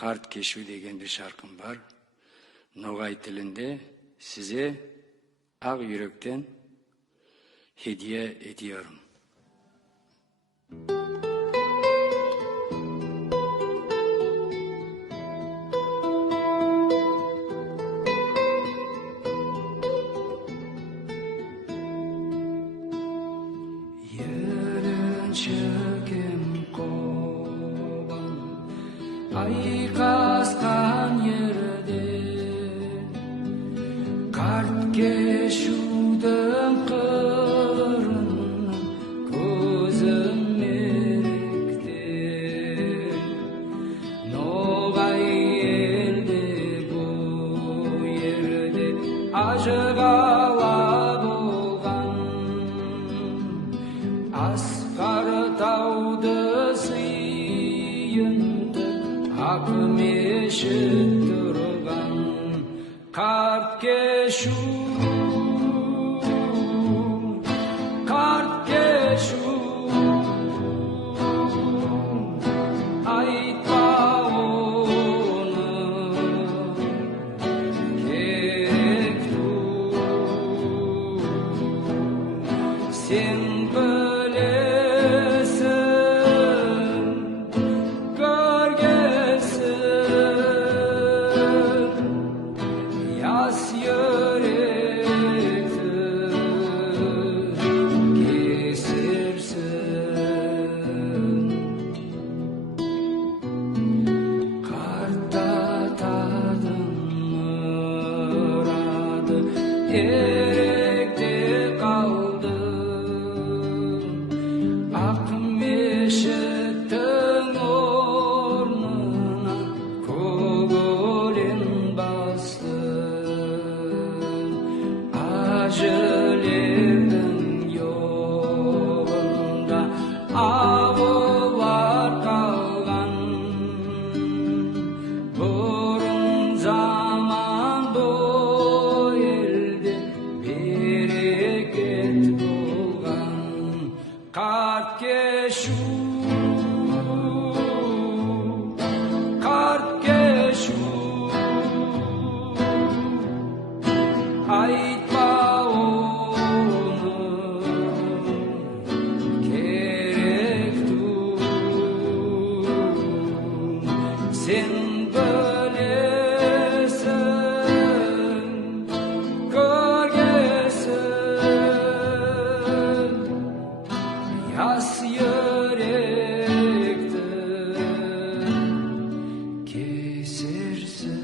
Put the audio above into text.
Kart Keşfi деген bir şarkım var. Nogay tilinde size Ak Yürek'ten hediye ediyorum. Айқасқан ерде қарт кешудің қырын көзім меректе ноғай елде бұл ерде ажығала болған асқар тауды Ак мешіт тұрған қарт кешу айтпа оны керек сен Еректе қалды ақ мешіттің орнына көк басты ажылердің йоғында ауылар қалған бұрын заман Қарт кешу айтпа оны керек сен білесің көргесін яс yürekte kesersin